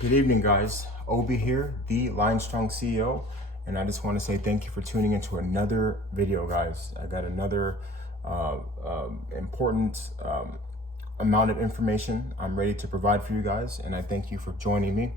Good evening, guys. Obi here, the Lion Strong CEO, and I just want to say thank you for tuning into another video, guys. I got another important amount of information I'm ready to provide for you guys, and I thank you for joining me.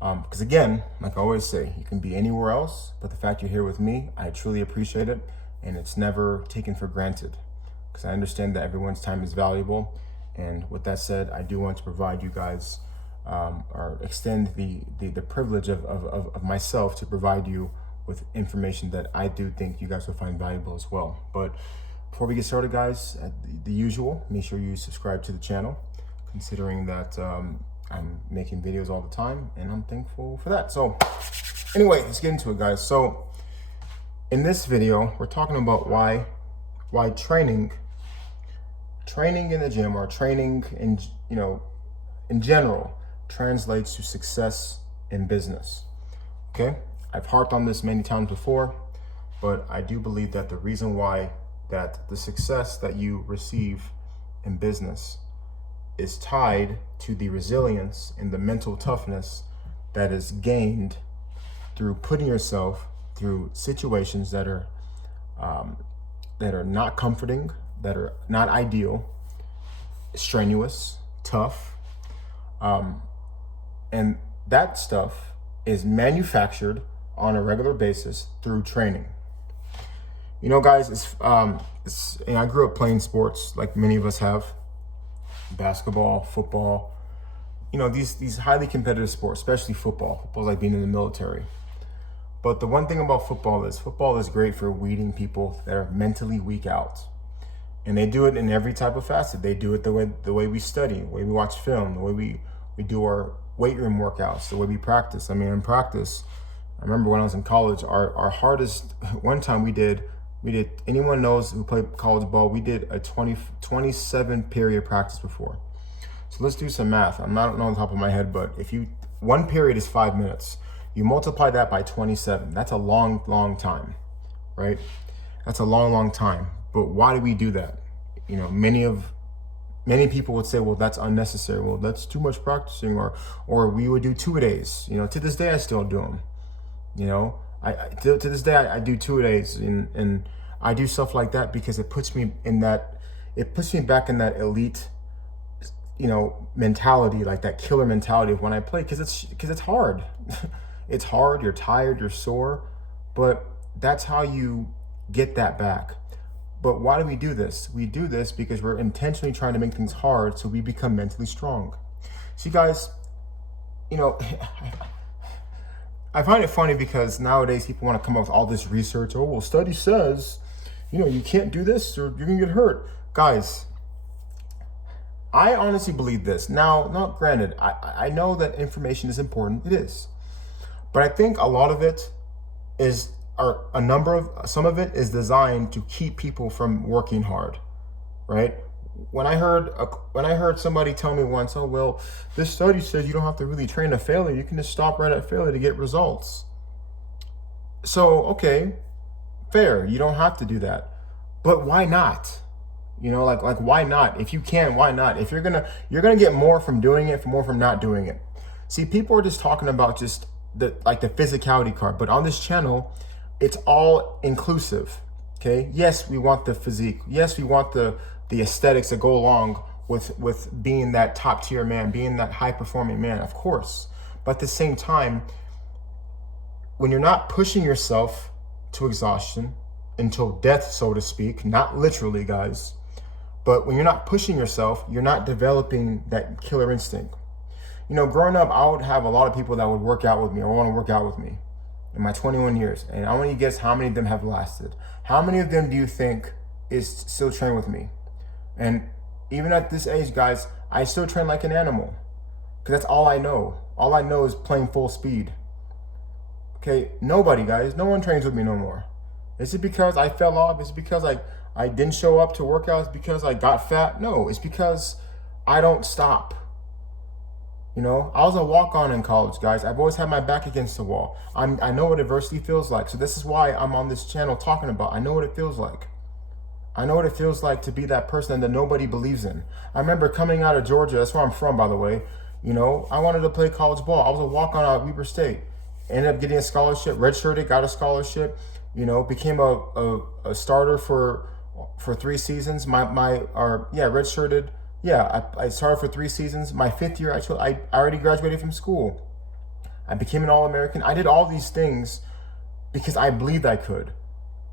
Because again, like I always say, you can be anywhere else, but the fact you're here with me, I truly appreciate it, and it's never taken for granted. Because I understand that everyone's time is valuable, and with that said, I do want to provide you guys or extend the privilege of myself to provide you with information that I do think you guys will find valuable as well. But before we get started, guys, the usual, make sure you subscribe to the channel, considering that I'm making videos all the time, and I'm thankful for that. So anyway, let's get into it, guys. So in this video, we're talking about why training in the gym, or training in general, translates to success in business. Okay, I've harped on this many times before, but I do believe that the reason why that the success that you receive in business is tied to the resilience and the mental toughness that is gained through putting yourself through situations that are not comforting, that are not ideal, strenuous, tough, and that stuff is manufactured on a regular basis through training. You know, guys, I grew up playing sports like many of us have. Basketball, football, these highly competitive sports, especially football. Football's like being in the military. But the one thing about football is great for weeding people that are mentally weak out. And they do it in every type of facet. They do it the way we study, the way we watch film, the way we do our weight room workouts, the way we practice. I mean, in practice, I remember when I was in college, our hardest, one time we did, anyone knows who played college ball, we did a 27 period practice before. So let's do some math. I'm not on the top of my head, but one period is 5 minutes. You multiply that by 27. That's a long time, right? That's a long time. But why do we do that? Many people would say, well, that's unnecessary. Well, that's too much practicing, or we would do 2-a-days. To this day, I still do them. To this day, I do 2-a-days, and I do stuff like that because it puts me back in that elite, mentality, like that killer mentality of when I play, because it's hard. It's hard, you're tired, you're sore, but that's how you get that back. But why do we do this? We do this because we're intentionally trying to make things hard so we become mentally strong. See, guys, I find it funny because nowadays people want to come up with all this research. Oh, well, study says, you can't do this or you're gonna get hurt. Guys, I honestly believe this. Now, not granted, I know that information is important. It is. But I think a lot of it is, some of it is designed to keep people from working hard, right? When I heard somebody tell me once, oh, well, this study says you don't have to really train to failure. You can just stop right at failure to get results. So, okay, fair. You don't have to do that. But why not? Like why not? If you can, why not? If you're gonna get more from doing it, more from not doing it. See, people are just talking about just the physicality part, but on this channel, it's all inclusive. Okay. Yes, we want the physique. Yes, we want the aesthetics that go along with being that top tier man, being that high performing man, of course. But at the same time, when you're not pushing yourself to exhaustion until death, so to speak, not literally, guys, but when you're not pushing yourself, you're not developing that killer instinct. Growing up, I would have a lot of people that would work out with me or want to work out with me in my 21 years. And I want you to guess how many of them have lasted. How many of them do you think is still training with me? And even at this age, guys, I still train like an animal because that's all I know. All I know is playing full speed. Okay, nobody, guys, no one trains with me no more. Is it because I fell off? Is it because I didn't show up to workouts? Because I got fat? No, it's because I don't stop. I was a walk-on in college, guys. I've always had my back against the wall. I know what adversity feels like. So this is why I'm on this channel talking about. I know what it feels like. I know what it feels like to be that person that nobody believes in. I remember coming out of Georgia. That's where I'm from, by the way. You know, I wanted to play college ball. I was a walk-on at Weber State. Ended up getting a scholarship, redshirted, got a scholarship. You know, became a starter for 3 seasons. Redshirted. Yeah, I started for 3 seasons. My 5th year, actually, I already graduated from school. I became an All-American. I did all these things because I believed I could.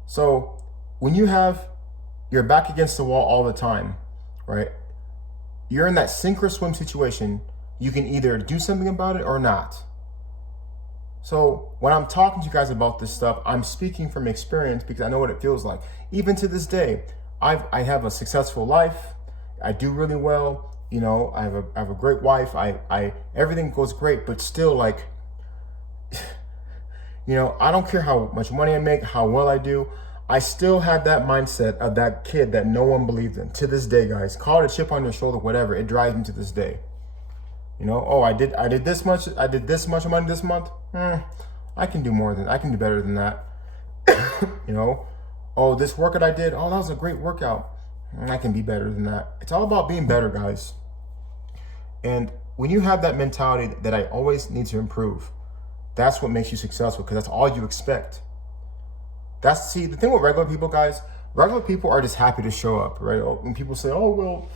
So when you're back against the wall all the time, right? You're in that sink or swim situation. You can either do something about it or not. So when I'm talking to you guys about this stuff, I'm speaking from experience because I know what it feels like. Even to this day, I have a successful life. I do really well. You know, I have a great wife. I everything goes great, but still, like, you know, I don't care how much money I make, how well I do. I still have that mindset of that kid that no one believed in. To this day, guys, call it a chip on your shoulder, whatever. It drives me to this day. You know, oh, I did this much. I did this much money this month. I can do better than that. You know, oh, this workout I did. Oh, that was a great workout. I can be better than that. It's all about being better, guys. And when you have that mentality that I always need to improve, that's what makes you successful, because that's all you expect. See, the thing with regular people, guys, regular people are just happy to show up, right? When people say, oh, well,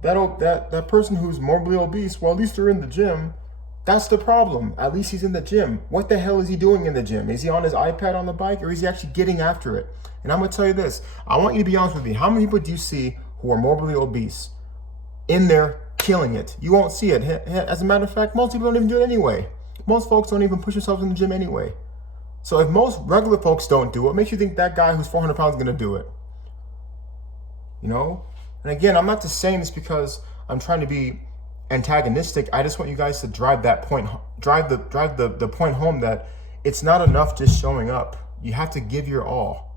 that person who's morbidly obese, well, at least they're in the gym. That's the problem. At least he's in the gym. What the hell is he doing in the gym? Is he on his iPad on the bike, or is he actually getting after it? And I'm going to tell you this. I want you to be honest with me. How many people do you see who are morbidly obese in there killing it? You won't see it. As a matter of fact, most people don't even do it anyway. Most folks don't even push themselves in the gym anyway. So if most regular folks don't do it, what makes you think that guy who's 400 pounds is going to do it? You know? And again, I'm not just saying this because I'm trying to be antagonistic. I just want you guys to drive the point home that it's not enough just showing up. You have to give your all.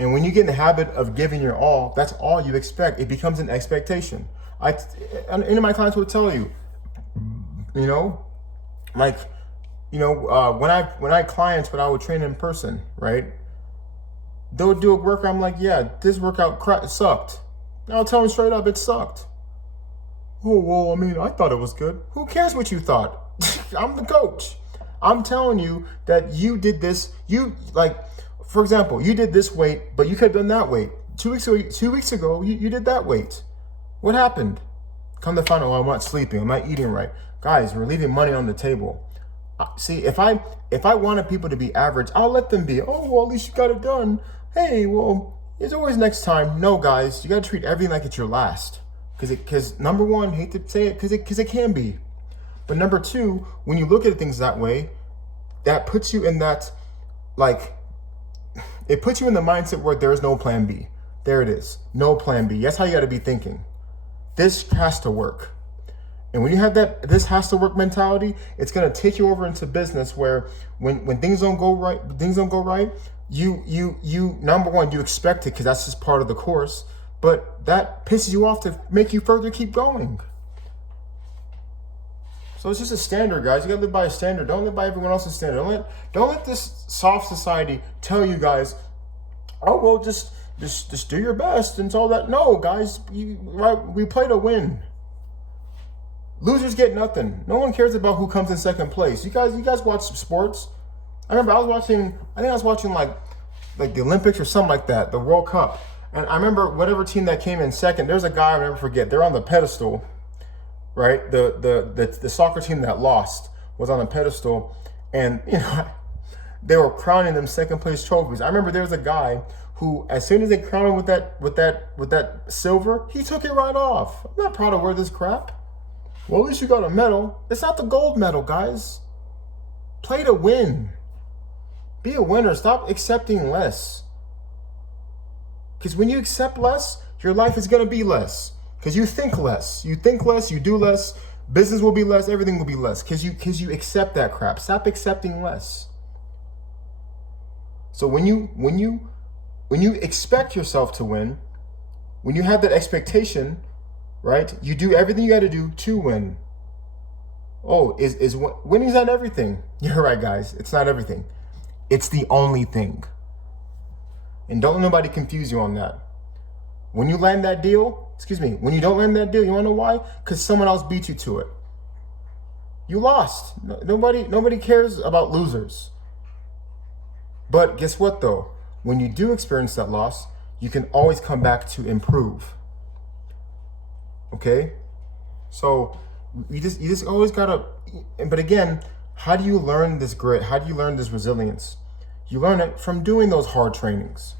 And when you get in the habit of giving your all, that's all you expect. It becomes an expectation. Any of my clients will tell you, you know, like, you know, when I had clients, when I would train in person, right? They would do a workout. I'm like, yeah, this workout sucked. I'll tell them straight up, it sucked. Oh, well, I mean, I thought it was good. Who cares what you thought? I'm the coach. I'm telling you that you did this. For example, you did this weight, but you could have done that weight. 2 weeks ago, you did that weight. What happened? Come to find out, I'm not sleeping. I'm not eating right. Guys, we're leaving money on the table. See, if I wanted people to be average, I'll let them be. Oh, well, at least you got it done. Hey, well, there's always next time. No, guys, you got to treat everything like it's your last. Because number one, hate to say it, because it can be. But number two, when you look at things that way, that puts you in that, like, it puts you in the mindset where there is no plan B. There it is. No plan B. That's how you got to be thinking. This has to work. And when you have that this has to work mentality, it's going to take you over into business where when things don't go right, you number one, you expect it because that's just part of the course, but that pisses you off to make you further keep going. So it's just a standard, guys. You got to live by a standard. Don't live by everyone else's standard. Don't let this soft society tell you guys, oh, well, just do your best and all that. No, guys, we play to win. Losers get nothing. No one cares about who comes in second place. You guys watch sports? I remember I was watching like the Olympics or something like that, the World Cup. And I remember whatever team that came in second, there's a guy I'll never forget. They're on the pedestal, right? The soccer team that lost was on a pedestal, and you know, they were crowning them second place trophies. I remember there was a guy who, as soon as they crowned him with that silver, he took it right off. I'm not proud to wear this crap. Well, at least you got a medal. It's not the gold medal, guys. Play to win. Be a winner. Stop accepting less. Because when you accept less, your life is going to be less. Because you think less. You think less, you do less. Business will be less, everything will be less. Because you accept that crap. Stop accepting less. So when you expect yourself to win, when you have that expectation, right? You do everything you got to do to win. Oh, is winning's not everything? You're right, guys. It's not everything. It's the only thing. And don't let nobody confuse you on that. When you land that deal, when you don't land that deal, you want to know why? Because someone else beat you to it. You lost. Nobody cares about losers. But guess what though? When you do experience that loss, you can always come back to improve. Okay? So you just always gotta, but again, how do you learn this grit? How do you learn this resilience? You learn it from doing those hard trainings.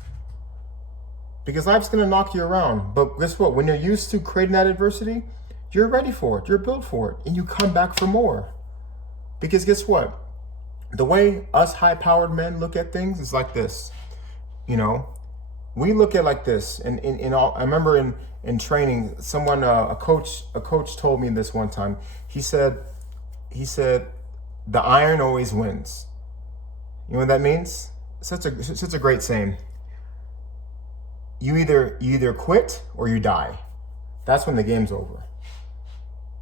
Because life's gonna knock you around. But guess what? When you're used to creating that adversity, you're ready for it. You're built for it. And you come back for more. Because guess what? The way us high-powered men look at things is like this. You know, we look at it like this. And in all, I remember in training, someone, a coach told me this one time. He said, the iron always wins. You know what that means? Such a great saying. You either quit or you die. That's when the game's over.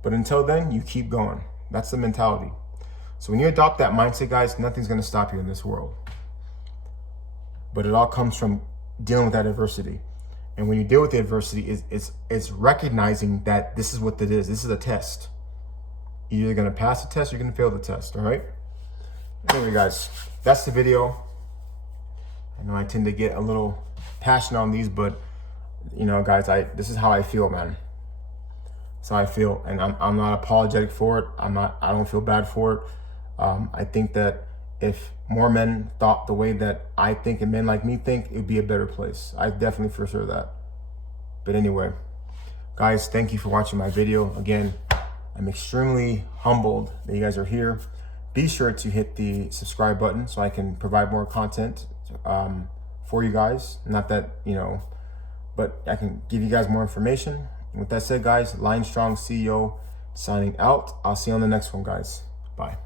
But until then, you keep going. That's the mentality. So when you adopt that mindset, guys, nothing's going to stop you in this world. But it all comes from dealing with that adversity. And when you deal with the adversity, it's recognizing that this is what it is. This is a test. You're either going to pass the test or you're going to fail the test, all right? Anyway, guys, that's the video. I know I tend to get a little passionate on these, but, you know, guys, this is how I feel, man. That's how I feel, and I'm not apologetic for it. I don't feel bad for it. I think that if more men thought the way that I think and men like me think, it would be a better place. I definitely for sure that. But anyway, guys, thank you for watching my video. Again, I'm extremely humbled that you guys are here. Be sure to hit the subscribe button so I can provide more content for you guys. Not that, you know, but I can give you guys more information. And with that said, guys, Lion Strong CEO signing out. I'll see you on the next one, guys. Bye.